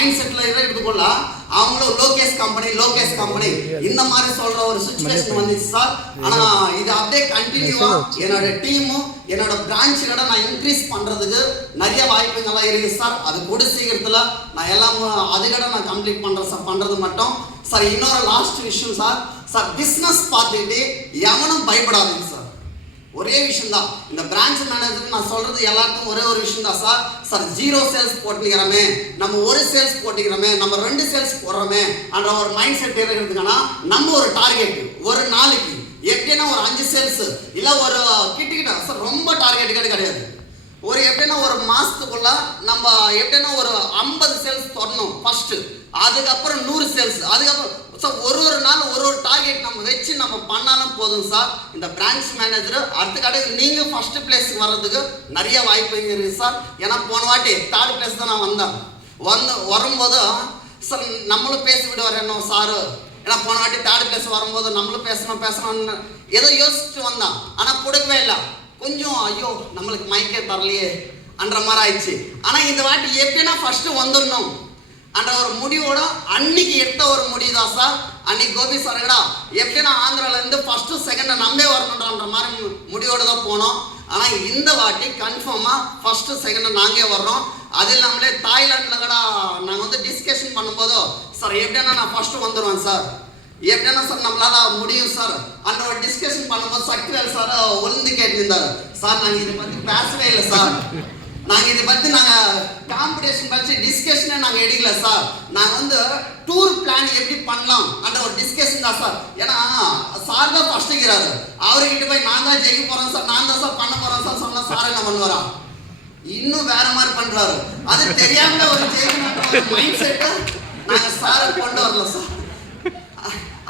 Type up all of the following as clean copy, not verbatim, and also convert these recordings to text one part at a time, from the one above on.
Mind செட்ல எடுத்துக்கொள்ள அவங்களும் லோகேஷ் கம்பெனி இந்த மாதிரி சொல்ற ஒரு சிச்சுவேஷன் வந்துச்சு சார். ஆனா இது அப்படியே கண்டினியூவா என்னோட டீமும் என்னோட பிரான்ச் கடை நான் இன்க்ரீஸ் பண்றதுக்கு நிறைய வாய்ப்புகள்லாம் இருக்கு சார். அது கூட சீக்கிரத்துல நான் எல்லாம் அது கடை நான் கம்ப்ளீட் பண்றேன் சார். பண்றது மட்டும் சார். இன்னொரு லாஸ்ட் விஷயம் சார் பிசினஸ் பார்த்துக்கிட்டு எவனும் பயப்படாதீங்க சார். ஒரே விஷயம் தான், இந்த பிரான்ச் மேனேஜருக்கு நான் சொல்றது எல்லாருக்கும் ஒரே ஒரு விஷயம் தான் சார். 0 சேல்ஸ் போட்டுக்கிறோமே, நம்ம 1 சேல்ஸ் போட்டுக்கிறோமே, நம்ம 2 சேல்ஸ் போடுறோமே என்ற ஒரு மைண்ட் செட் இருக்கிறதுக்கான நம்ம ஒரு டார்கெட் ஒரு நாளைக்கு எப்படின்னா ஒரு 5 சேல்ஸ் இல்லை ஒரு கிட்ட சார் ரொம்ப டார்கெட் கிடையாது. ஒரு எப்படின்னா ஒரு மாசத்துக்குள்ள நம்ம எப்படின்னா ஒரு 50 சேல்ஸ் தொடணும் ஃபர்ஸ்ட், அதுக்கப்புறம் 100 சேல்ஸ், அதுக்கப்புறம் சார் ஒரு நாள் ஒரு டார்கெட் நம்ம வச்சு நம்ம பண்ணாலும் போதும் சார். இந்த பிரான்ச் மேனேஜர் அடுத்த கடைக்கு நீங்க ஃபர்ஸ்ட் பிளேஸ்க்கு வர்றதுக்கு நிறைய வாய்ப்பு இருக்கு சார். ஏன்னா போன வாட்டி 3rd பிளேஸ் தான் நான் வரும்போது சார் நம்மளும் பேசி விடுவார் என்ன சாரு. ஏன்னா போன வாட்டி 3rd பிளேஸ் வரும்போது நம்மளும் பேசணும்னு ஏதோ யோசிச்சுட்டு வந்தான். ஆனால் கொடுக்கவே இல்லை. கொஞ்சம் ஐயோ நம்மளுக்கு மைக்கே தரலையே அன்ற மாதிரி ஆயிடுச்சு. ஆனால் இந்த வாட்டி எப்படின்னா ஃபர்ஸ்ட் வந்துடணும் அன்ற ஒரு முடிவோட அன்னைக்கு எடுத்த ஒரு முடிவு தான் சார். அன்னைக்கு கோபி சார்டா எப்படின்னா ஆந்திராலேருந்து ஃபர்ஸ்ட் செகண்ட் நம்பே வரணுன்ற மாதிரி முடிவோடு தான் போனோம். ஆனால் இந்த வாட்டி கன்ஃபார்மாக ஃபர்ஸ்ட் செகண்ட் நாங்கே வர்றோம். அது இல்லாமலே தாய்லாண்டில் கூட நாங்கள் டிஸ்கஷன் பண்ணும்போதோ சார் எப்படின்னா நான் ஃபர்ஸ்ட் வந்துடுவேன் சார், எப்படின்னா சார் நம்மளால முடியும் சார் அந்த ஒரு டிஸ்கஷன் பண்ணும்போது சக்திவேல் சார் ஒழுந்து கேட்டுருந்தார். சார் நாங்கள் இதை பற்றி பேசவே இல்லை சார், நாங்கள் இதை பற்றி நாங்கள் காம்படிஷன் பற்றி டிஸ்கஷனே நாங்கள் எடுக்கல சார். நாங்கள் டூர் பிளான் எப்படி பண்ணலாம் அந்த ஒரு டிஸ்கஷன் தான் சார். ஏன்னா சார் தான் ஃபர்ஸ்ட் இருக்கிறாரு. அவர்கிட்ட போய் நான் தான் ஜெயிக்க போகிறேன் சார், நான் தான் சார் பண்ண போகிறேன் சார் சொன்னால் சார் என்ன பண்ணுவாரா? இன்னும் வேற மாதிரி பண்ணுறாரு. அது தெரியாமல ஒரு ஜெயிக்கணும் மைண்ட் செட்டை நாங்கள் சாரை கொண்டு வரல சார்.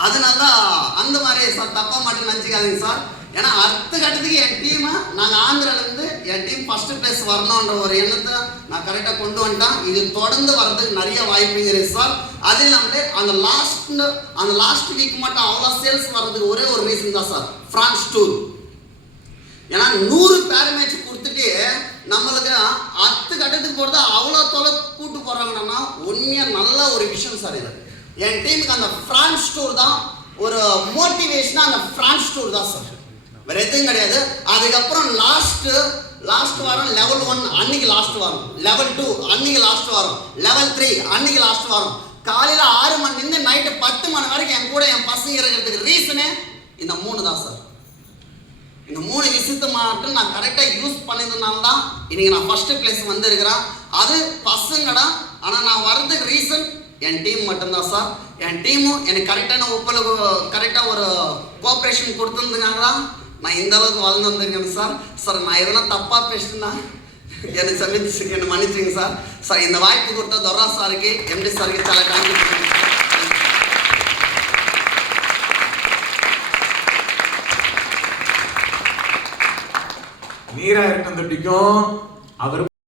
அதனால தான் அந்த மாதிரி சார் தப்பாக மட்டும் நினச்சிக்காதீங்க சார். ஏன்னா அடுத்த கட்டத்துக்கு என் டீமை நாங்கள் ஆந்திராலேருந்து என் டீம் ஃபர்ஸ்ட் பிளேஸ் வரணுன்ற ஒரு எண்ணத்தை நான் கரெக்டாக கொண்டு வந்துட்டேன். இது தொடர்ந்து வர்றதுக்கு நிறைய வாய்ப்புங்க இருக்கு சார். அது இல்லாமலே அந்த லாஸ்ட் வீக் மட்டும் அவ்வளோ சேல்ஸ் வர்றதுக்கு ஒரே ஒரு ரீசன் தான் சார், ஃப்ரான்ஸ் டூர். ஏன்னா 100 பேர் மேட்ச் கொடுத்துட்டு நம்மளுக்கு அடுத்த கட்டத்துக்கு போகிறது அவ்வளோ தொலை கூட்டு போகிறாங்கன்னா உண்மையாக நல்ல ஒரு விஷயம் சார். இது என் டீமுக்கு அந்த ஃப்ரான்ஸ் டூர் தான் ஒரு மோட்டிவேஷனாக, அந்த ஃப்ரான்ஸ் டூர் தான் சார், வேற எதுவும் கிடையாது. அதுக்கப்புறம் லாஸ்ட் வாரம் லெவல் 1 அன்னைக்கு லாஸ்ட் வாரம், லெவல் 2 அன்னைக்கு லாஸ்ட் வாரம், லெவல் 3 அன்னைக்கு லாஸ்ட் வாரம். காலையில் 6 மணிலேருந்து நைட்டு 10 மணி வரைக்கும் என் கூட என் பசங்க இருக்கிறதுக்கு ரீசனே இந்த 3 தான் சார். இந்த 3 விஷயத்தை மட்டும் நான் கரெக்டாக யூஸ் பண்ணியிருந்தனால தான் இன்னைக்கு நான் ஃபர்ஸ்ட் பிளேஸ் வந்திருக்கிறேன். அது பசங்கடா. ஆனால் நான் வர்றதுக்கு ரீசன் என் டீம் மட்டும்தான் சார். என் டீமும் எனக்கு கரெக்டாக ஒரு கோஆப்ரேஷன் கொடுத்துருந்துங்கன்னா நான் இந்த அளவுக்கு வளர்ந்து வந்திருக்கேன் சார். சார் நான் எதனா தப்பாக பேசினா என்னை மன்னிச்சுங்க சார். சார் இந்த வாய்ப்பு கொடுத்த துர்ரா சாருக்கு, எம்டி சாருக்கு చాలా தேங்க்யூ. நீரா இருக்கம் தொட்டிக்கும் அவர்